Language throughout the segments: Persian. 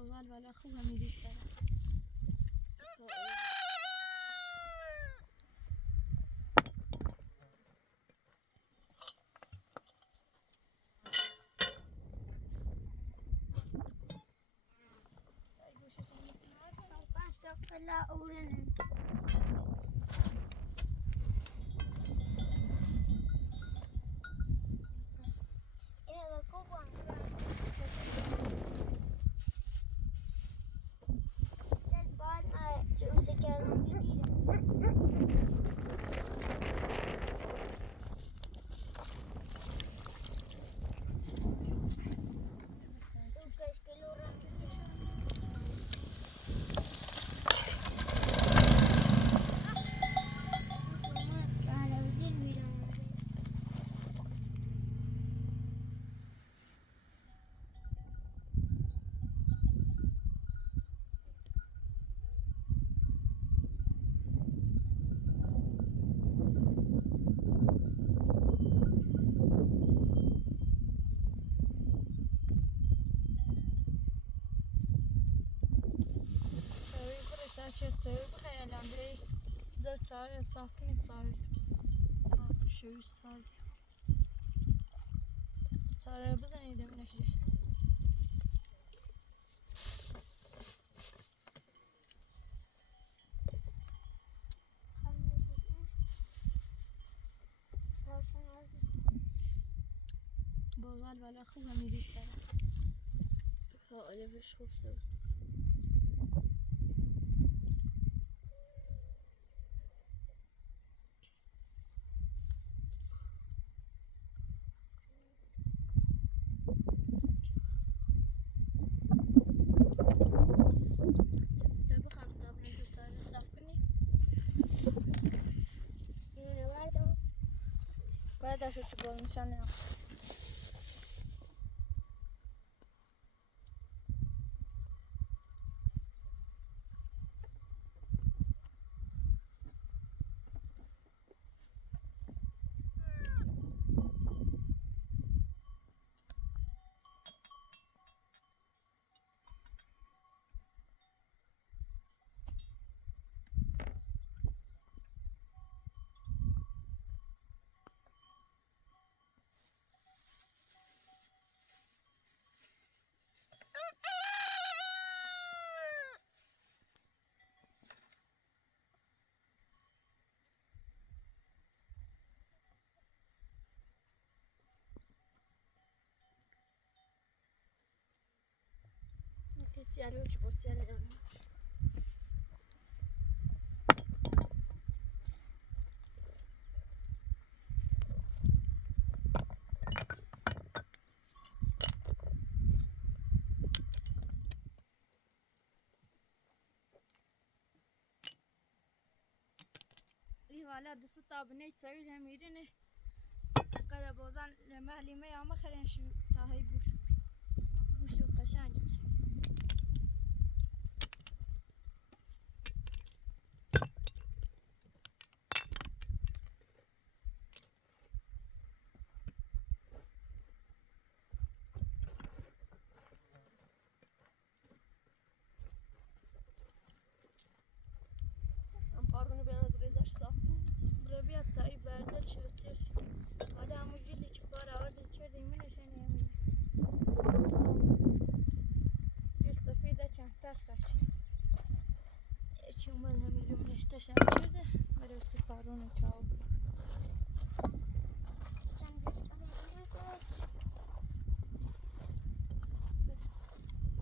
باول ولی خوب همیدید سرم لا أولا صار صافين صار 6 سال صار بزني ده من الشيء باول ولی خوب همیدید سرم حالا بهش خوب سوز بعد شو تقول نشانه سيارة وجبوا سيارة والا دست طابنه تسوي لها ميرينه قربوزان لما لما يا ما خلين شو تاهي بوشو قشنج قارونو بين رزاش صاف ربيع تاي برد شوتش هذا عمو جلي كبار أورد كردي من عشان يعمل يستفيد عشان ترخش شو مالها ميلون اشتشى كده مرة سفارون وشاو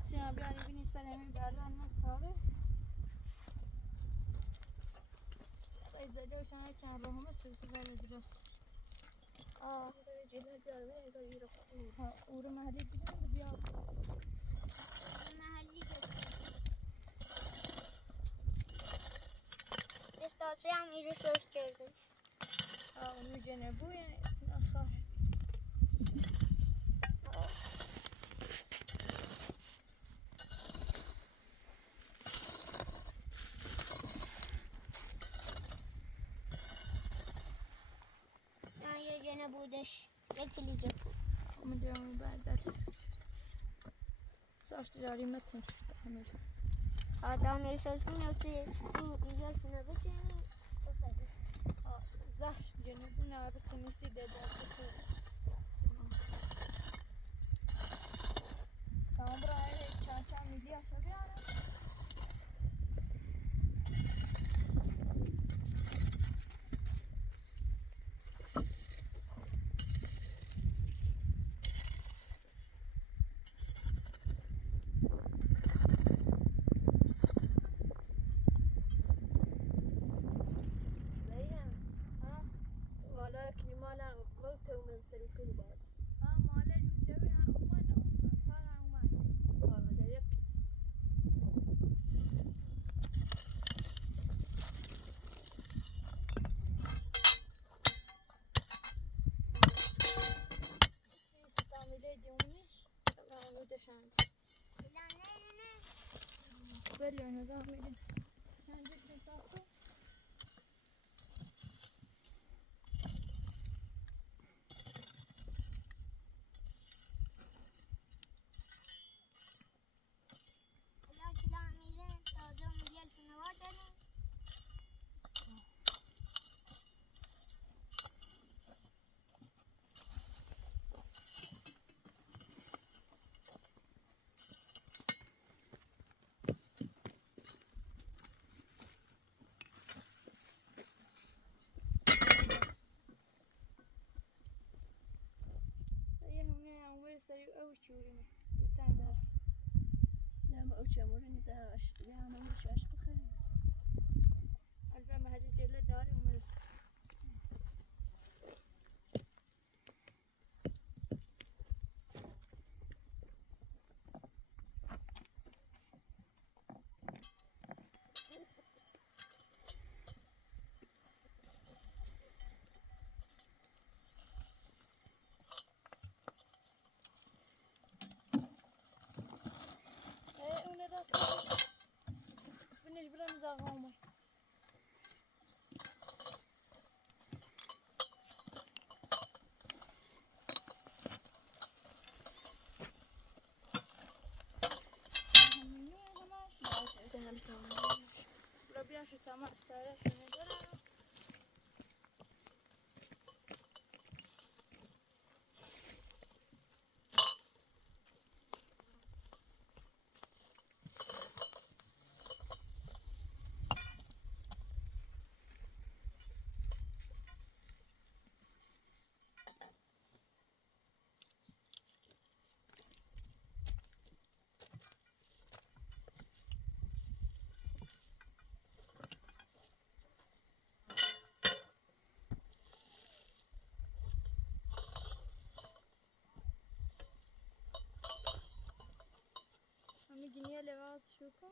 سيما بياني بني سلامي بردان ما تصابه إذا دوشان هاي كان روهم استوصفها لدراسة جيلها بيعمل هيك يرفعون ها ورا مهلي بدون بيار محلي استاذي عم يرسوس كردن ونجنبوه يعني تنأخر يا جنبودش قلت لي جبو من دوم بعد درس صارت جاري ما تستحمل. هذا امیر ساز کنم توی اینجا شونه بچینی زحش جنوبنا بتنسي ده تمام برای چند میلی عصبی آره والا کلیمالا وقت من سری کنی باید ماله جوده اومد سارا اومد والا یک تعمله جونيش اونو دشن بلي انا تعمله عشان جدا تاكل سريع أوي تشوريني يتعب لا ما اوچه مورنی ده اش ده همه مشاش بخیر البته ما هذه جلة داري ومرس بنجبر نزاغهم ربيع شو تمام استعرف نقدر جنيه لباس شوكو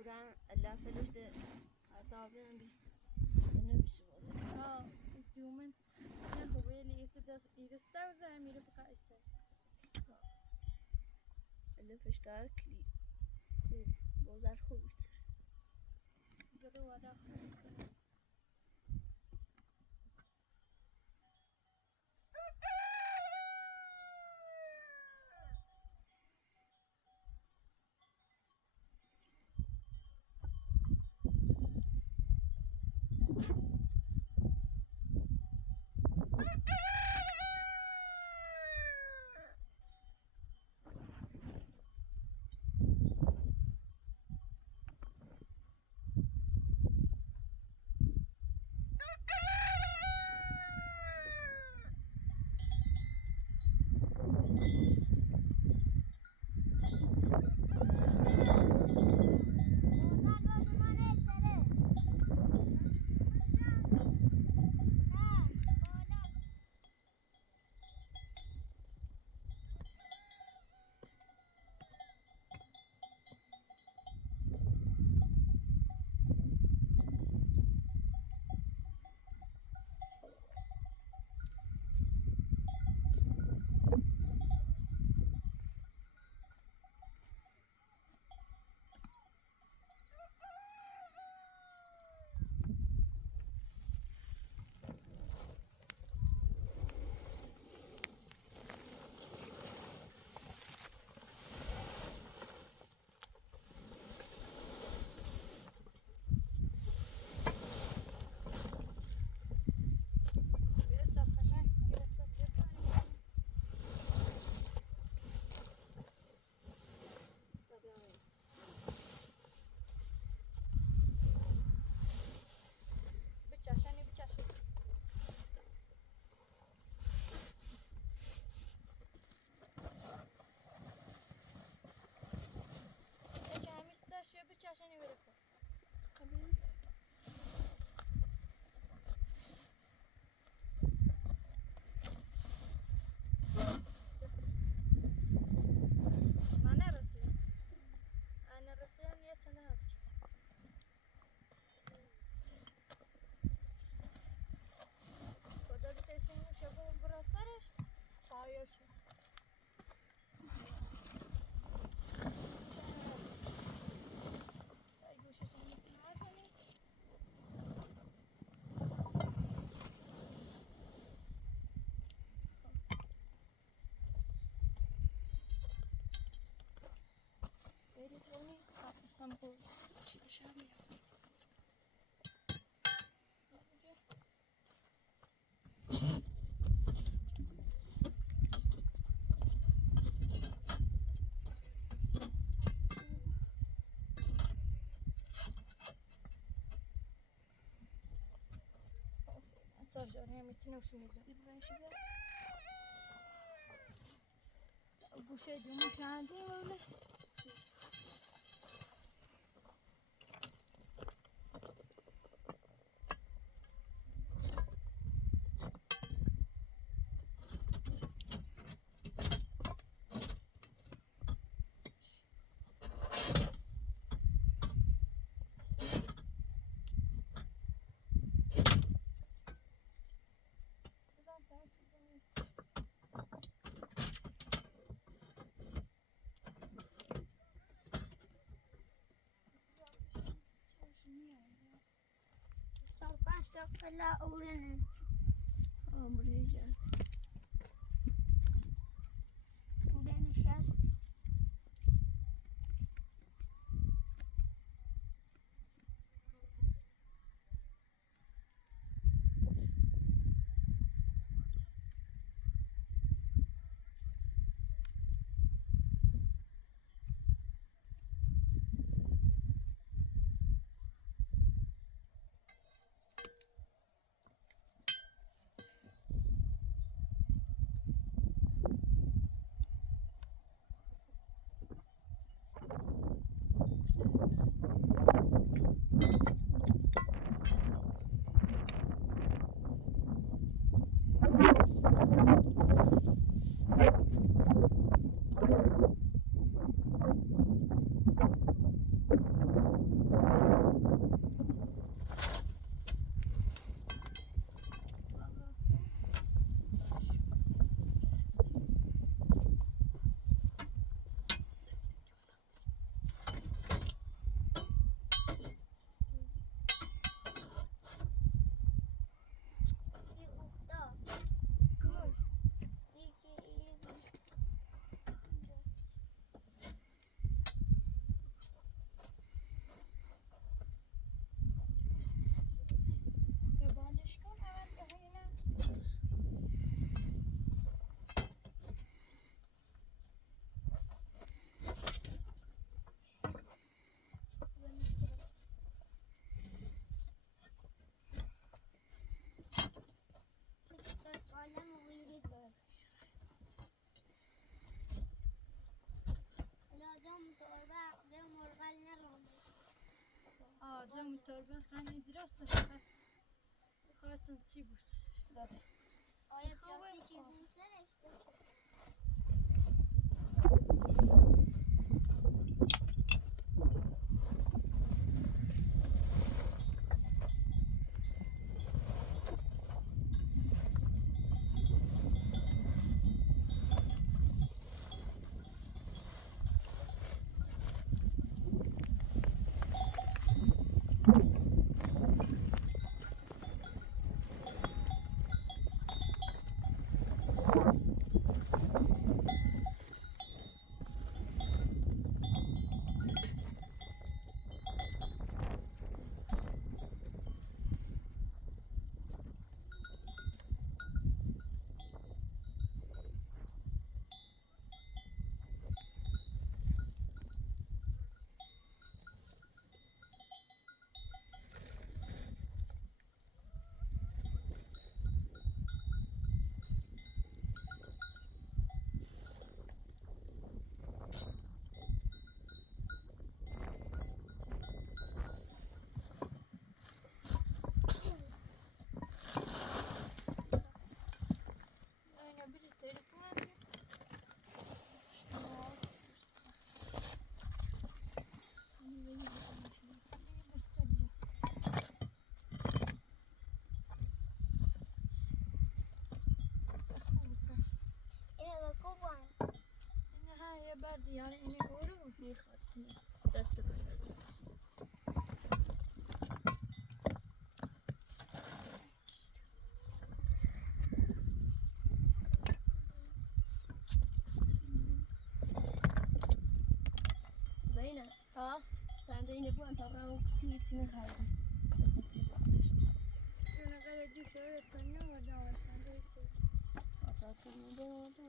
Oradan lafı de hatta ben bir ne bir şey olacak. اه يومين ناخد بالي يستوزع يعمل بقى يستوزع اللي فشتاك لي بوزار خوب يصير. جرو ولا خالص عشان يورثه قبل ما نرسل أنا رسلان يتنهب وده بتسمو شبه براسرش صايش Sample dışarı. Arkadaşlar hem içine İbrahim şimdi bu şey diyormuş yani öyle. لا أولاً buraya gel. أولاً الشاست متربن خانی درست شد خواستن چی بود داره آیا خوبه. پیاسی چیزی سرش؟ Aynen biri telefon اینه با کوبان اینه ها یه بردی yani اینه اورو میخواد دست بگیرد Zaina, ها ben de yine bu antabran kutu içine kaldım. شونه قرار دو شوره تنیا و داور کنده چه Atatsın da orada.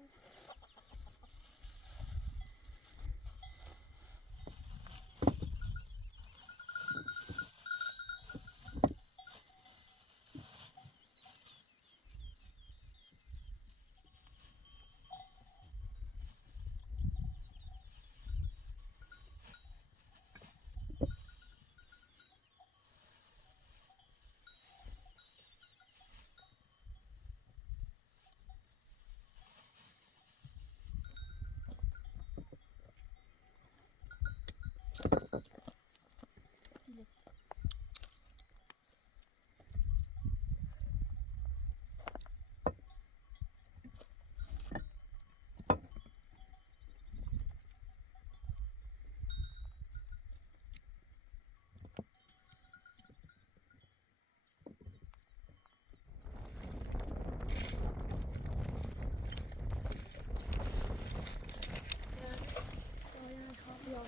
سایه خواب یا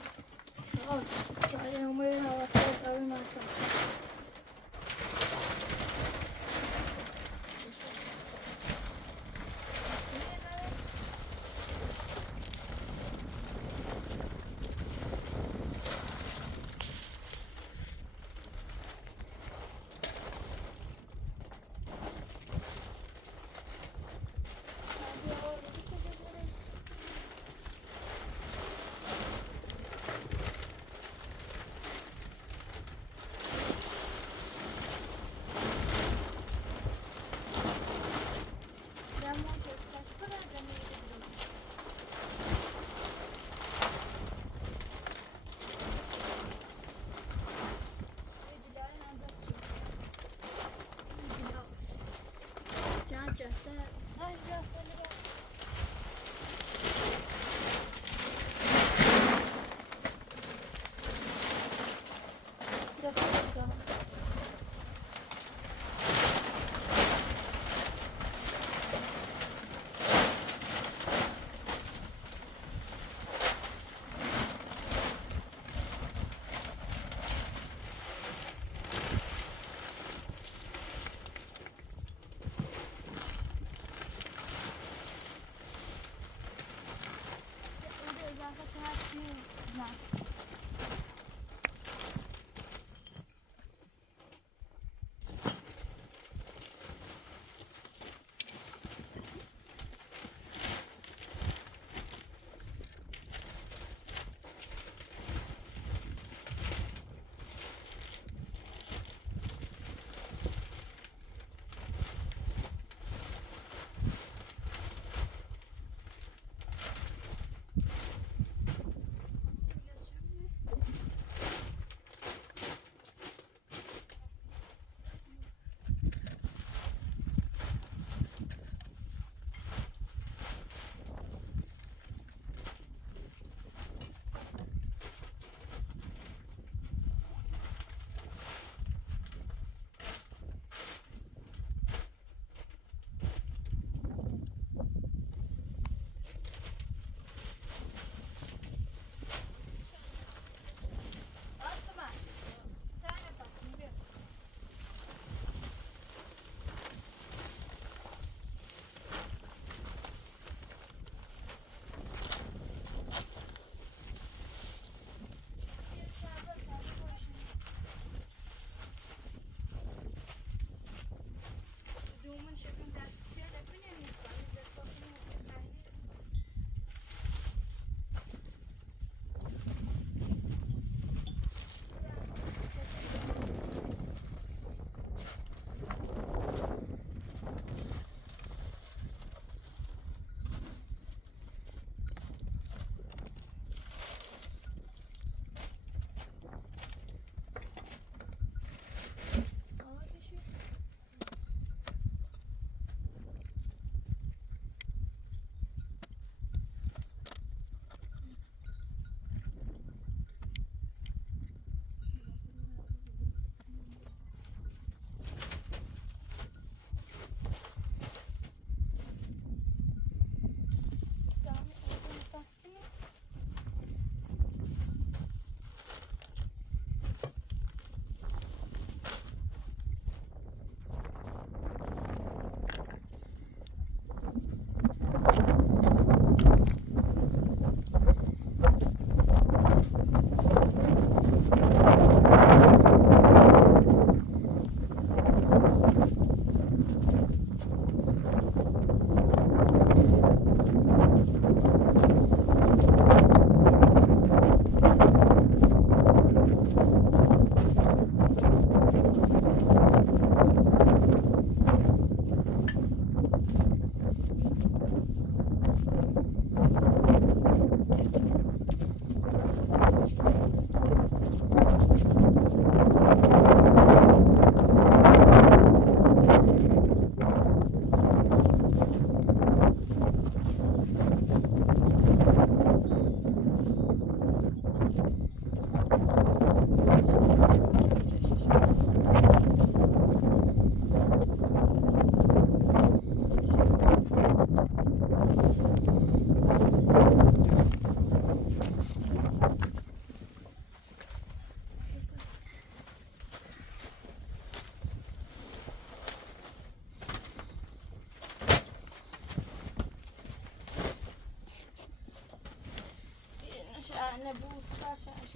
سایه همه هوا خواب قوی مکن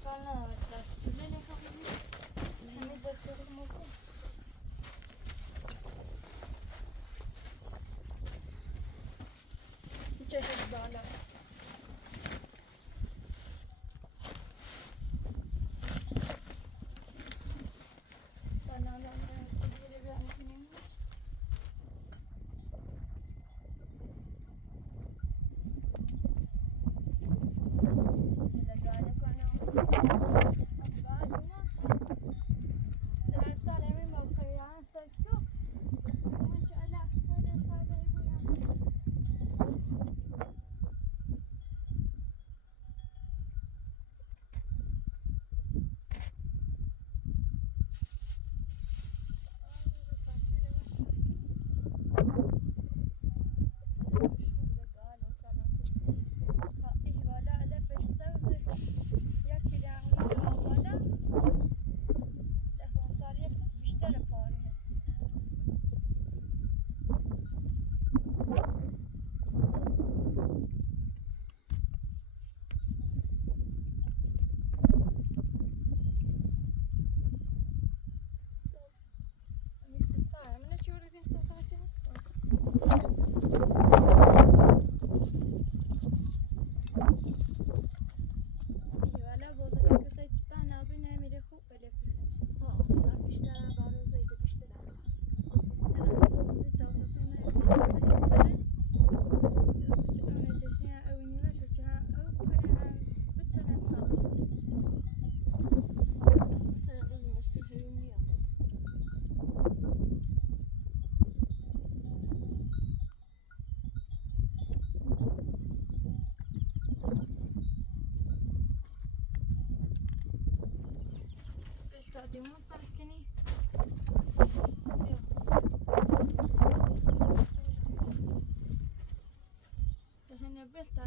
کار ندارد دست بله نکاهی همه دکتر موقع چشش بالا بنابراین استگیری بیانیم legal کنم در سالمی موقعی هست که من چاله خود ساده بودم Stadiumun parkini هنا بلتا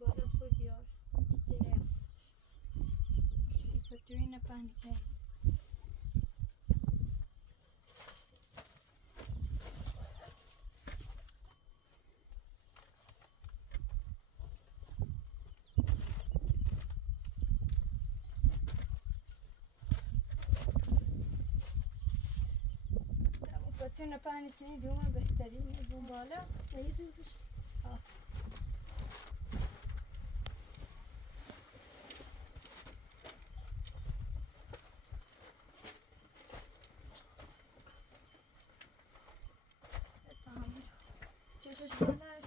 بالا خود یار چیزی فتوی نپهنی فتوی نپهنی کنی دوم بهترین دوم بالا چشش بالا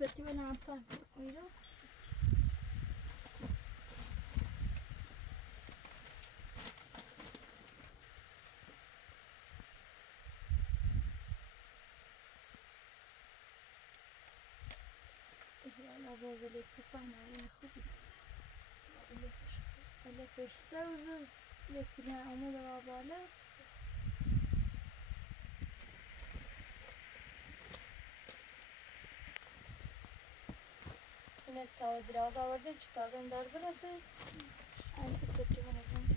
بتي وانا عم فاهم ويلو انا بابا لي كفانا وانا خبز اللي فيش سوزو لكن عمود وابالا هنا تا درازا ورده چتا دن دار برسه این کتی هنگون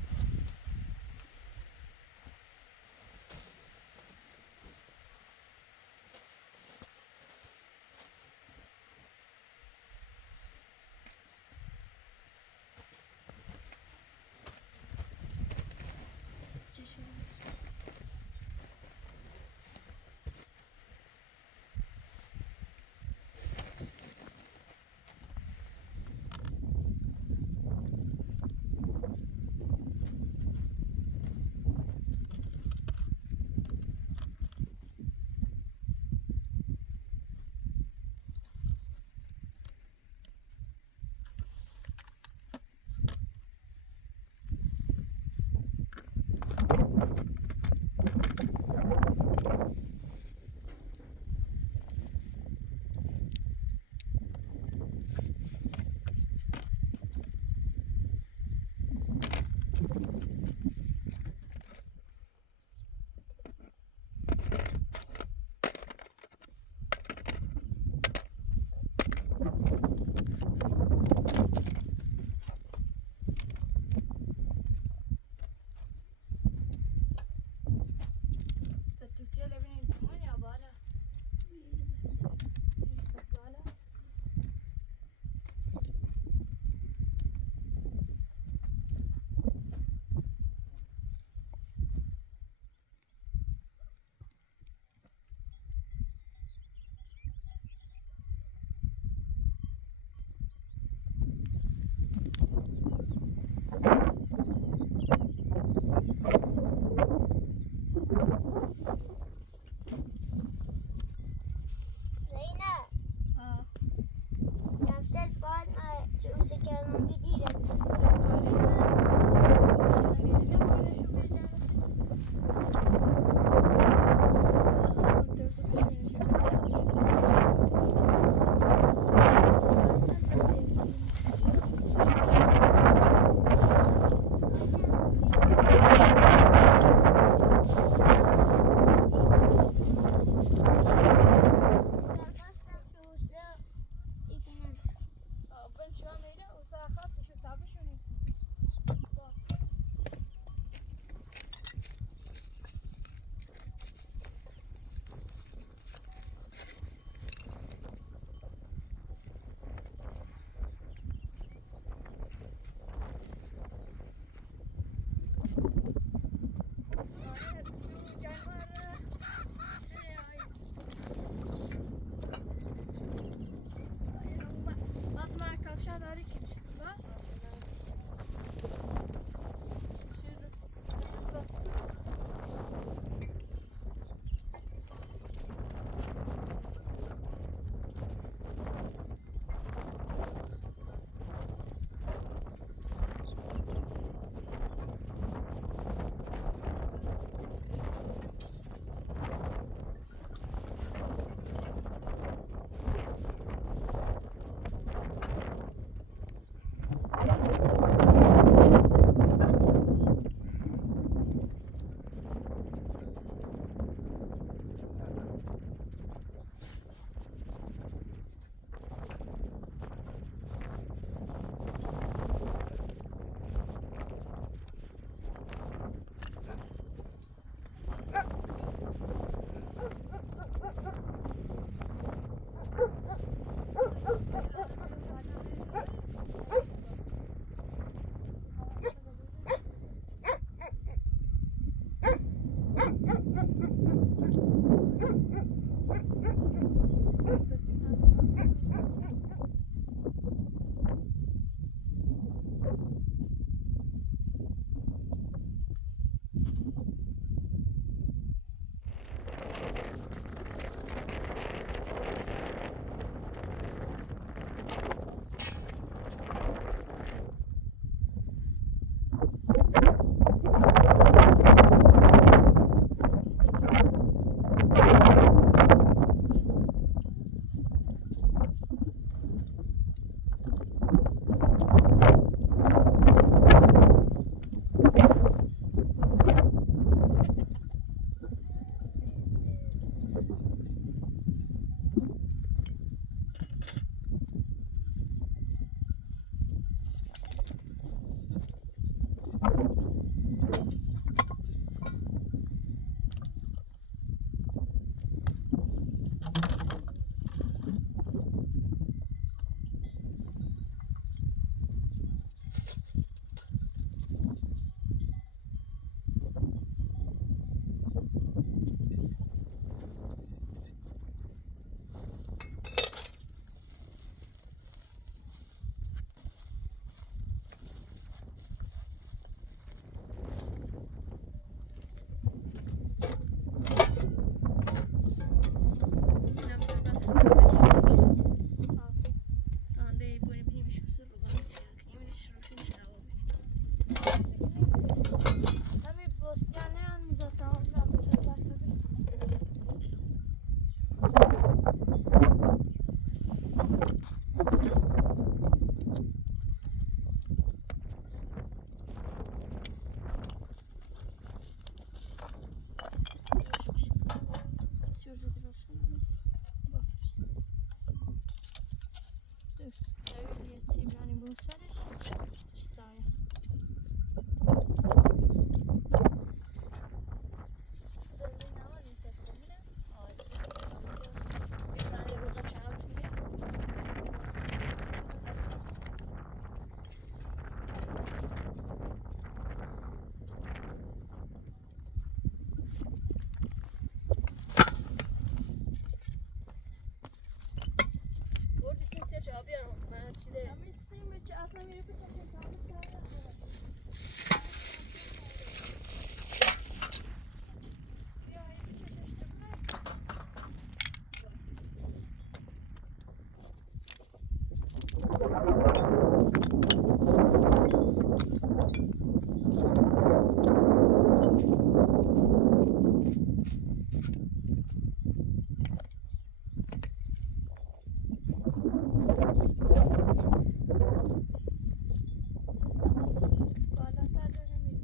Ande bu ne bileyim şu sırrı bana sıcak. Yemin şurasını şarabı. Tabii Bostan ne anımıza tamam ben bir tane başladım. Şurada biraz. Dur. Seviyesi yani bunu sarış. Sahaya. Ama isteyim hiç aslında bir yapacak tamam. Ya hiç şaşırdım ben. Bağlatlar dönemi.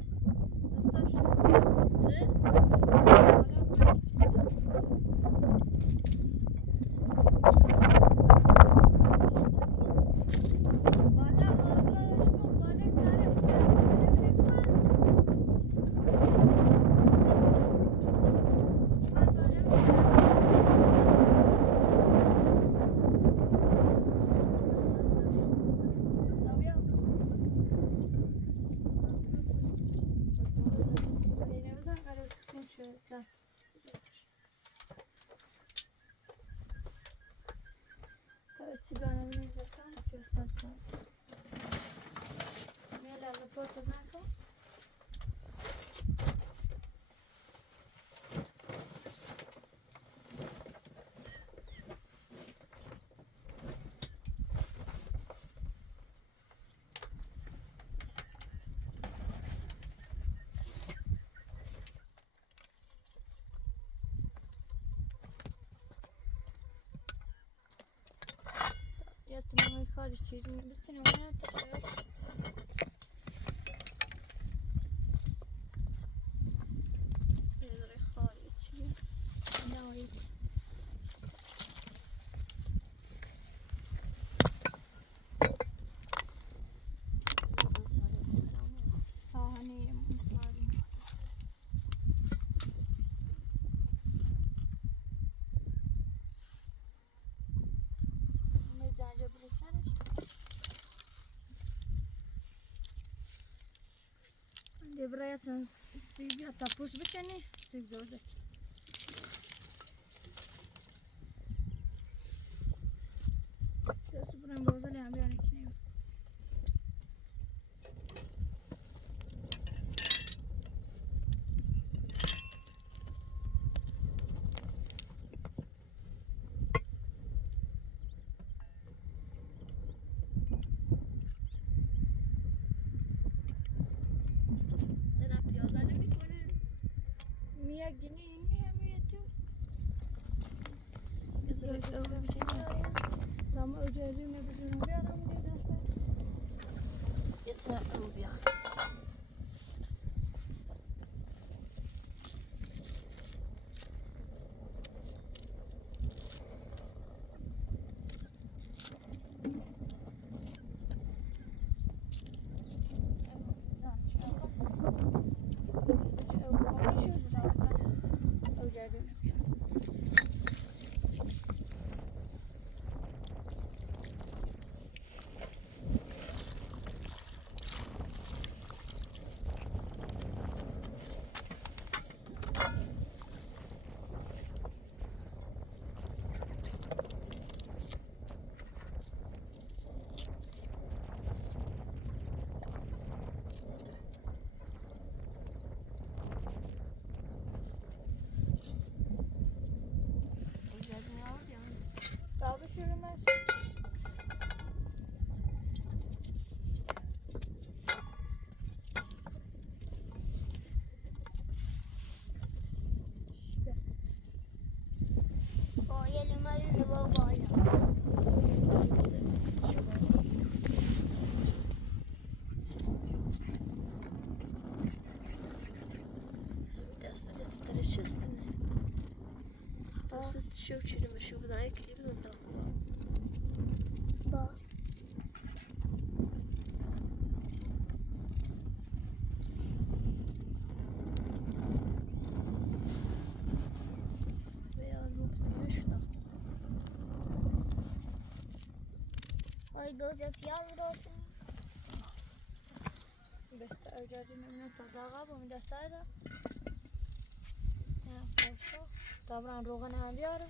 Tabii sigaranın zaten göstereceğim. Nelerle portadan koy. Yatırmayı karıştırdım. Bütün oyunu tutuyor. Nezare خارج Ne oyun? Hani mutlarım. Mezarca bıraksana. De buraya sen bir tapus biteni siz de orada. Terus buran bozal ya bir anekine. Dena piyazane میکنه Mia gini ini hem yetu. Tam öcerdiğine biliyorum. Bir adam dedi. Yetine rubiya. شوف شنو بشوف ذاك اللي بدنا تاخذه. با بياض مو بزين شو تاخذ. هاي جوزة پیاز روشن بهتر جاری میمونم تا داغا با من دستای دا طبعا روغن هم بیاره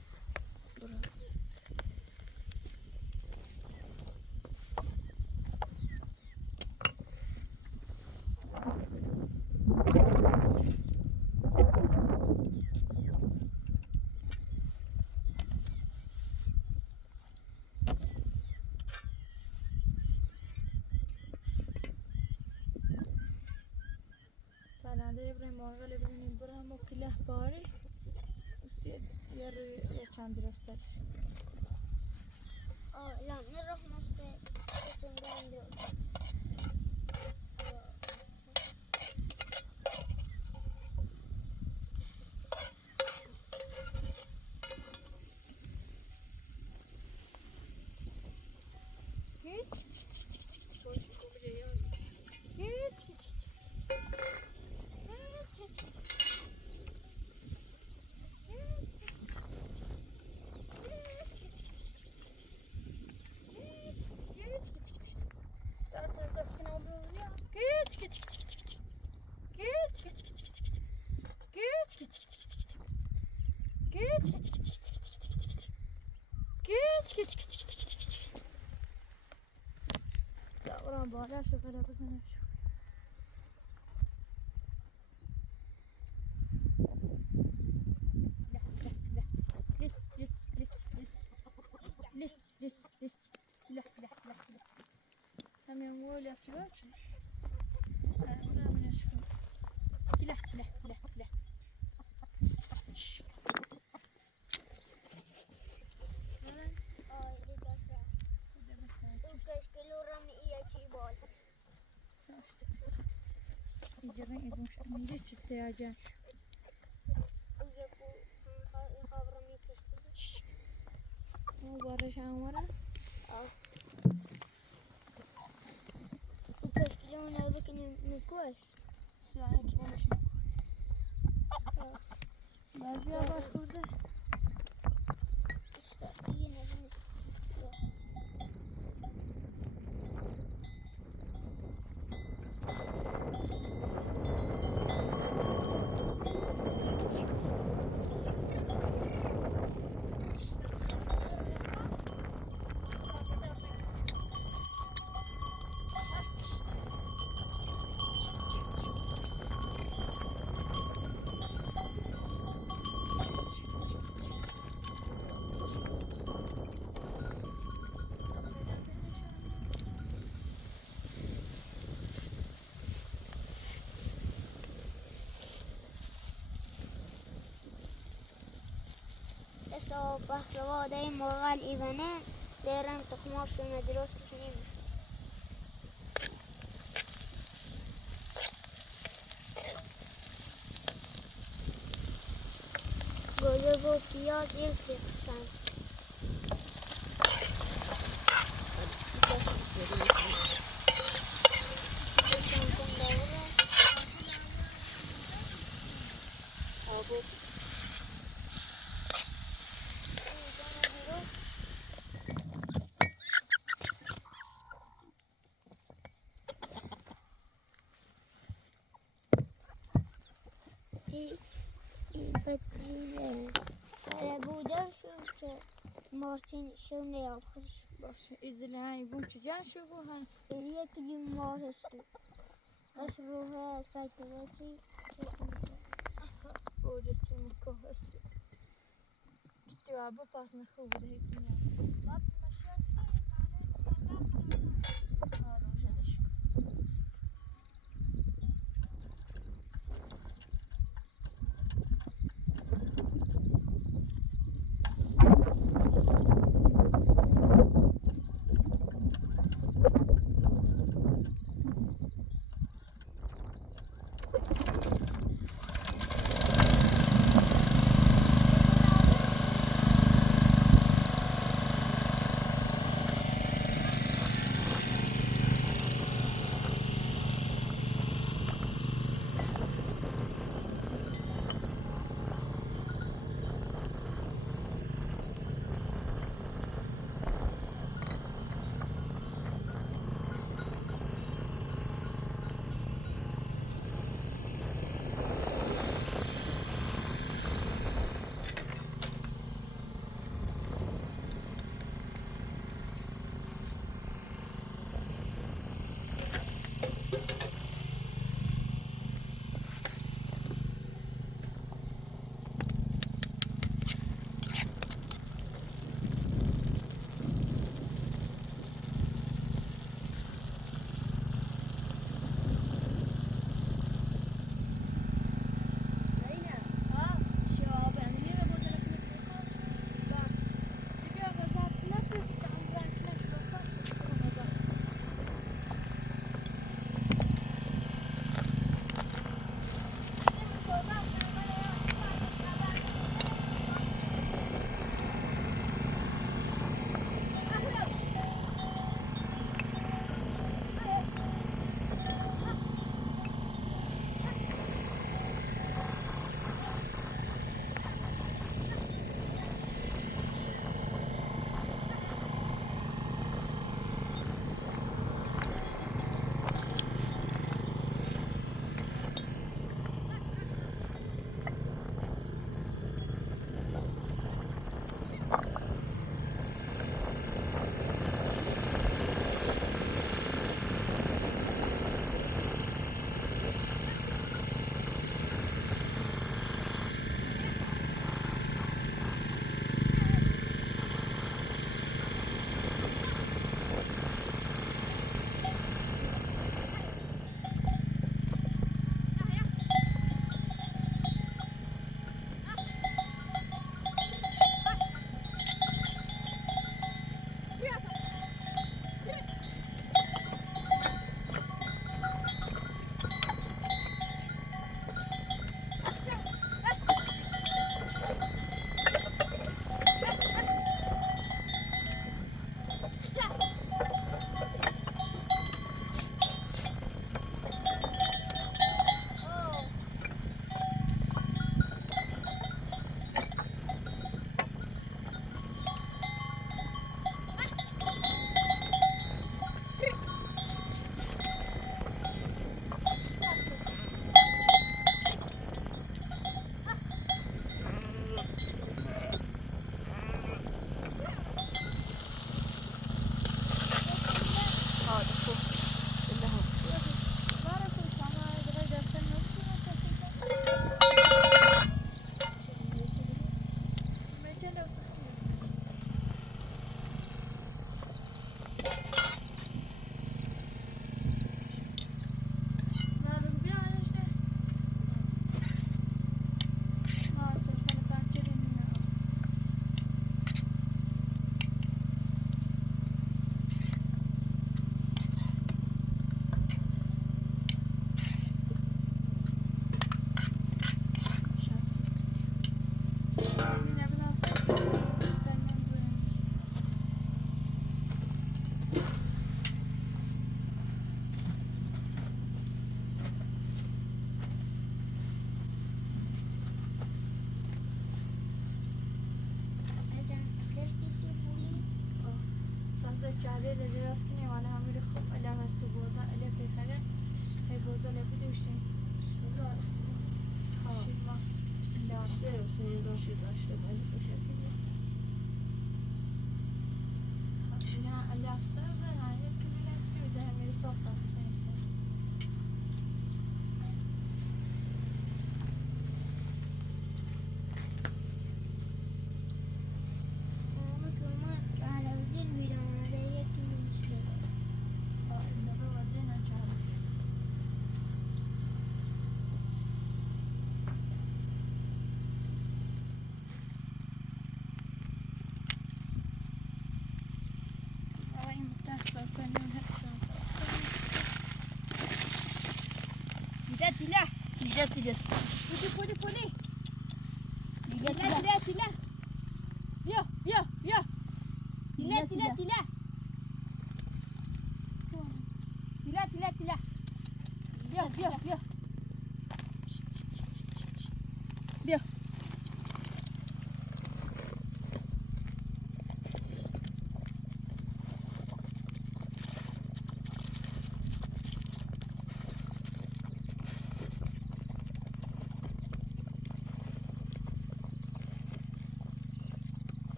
تنده ابراهیم مارغل بزنیم بره هم کله باری یه روی یه چند درسته لا نروح نشتري باذنجان دول دوران بالا شغله بزنم شو لس لا هم يقول يا سواك أنا من أشوف لا يجرين يبون شميلي شفتي يا جان مو برش عمره وكشكلون هذاك نكوش يعني كنا مش ما بيا باخذه اسا بحثوادای مرغل ایونه دیرم تخماشون درست کنیم گوجه و پیاز یک بخشن بودر شو مارتين شو نياخش باشه ایزلی های بون چجان شو بو های یک دیم مارستو اش روها سایکلاتی بوده چی مکه هستو کتی آبو پاس نخو بوده هیچی نیا باب ماشی هستی آره جنش جاده لدراس کنی وانا همیر خوب الا هستو بودا الا پیخره هی بودا لبودوشی بسم الله الرحمن الرحیم. شیر ماس بسم الله İşte seni dolaşıyor dolaşıyor böyle dolaşıyor. اینا الا افسر زن هر کلی نستی و ده همیر صاف بسن Ama kılma alabilir miyim? Oraya yakınmış. اینا رو وده نجاره آقا این دستار کنیم هستم دیله پولی دیله بیا دیله بیا بیا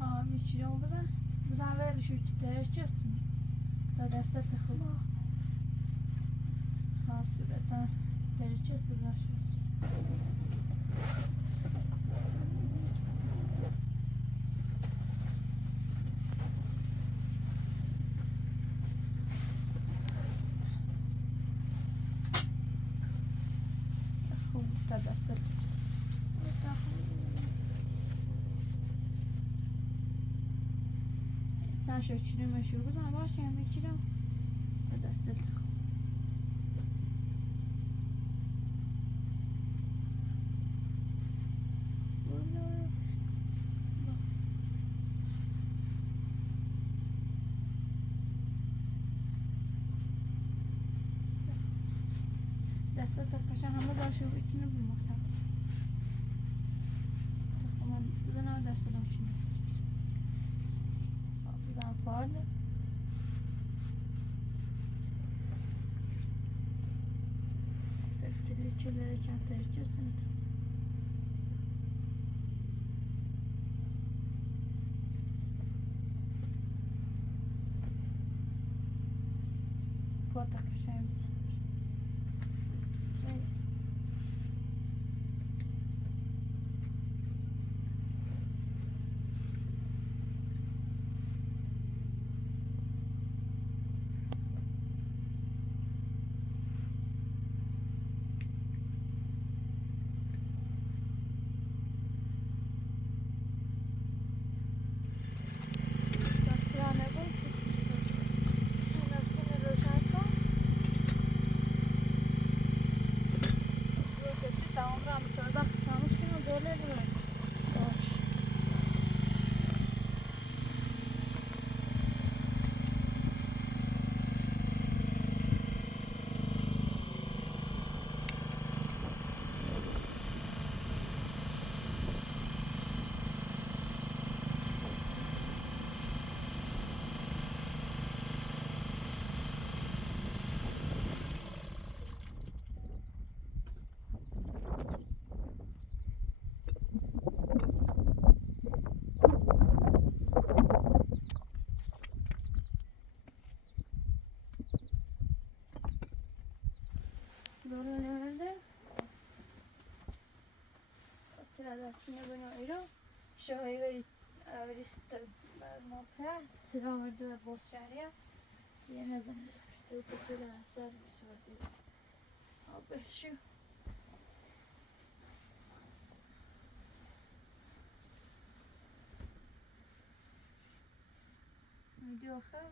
ها میچینه بزن ورشو چی درجه‌سی تا دستت خوب ها صورتا درجه‌سی باشه خوب تا دستت sen şöyle çürüme şu bu zaman başlayalım bir çürüm da destelik دستت قشنگ همه باشه و içini bulmak lazım. Tamam, buradan desteden içini. Buradan farlı. Sesli çöllere çantayacağız. Bu da kaşayım. شاهی وریست مطرح ترا ورده باز شهریه یه نظام تو بطور اثر بسورده آبشو ویدیو آخر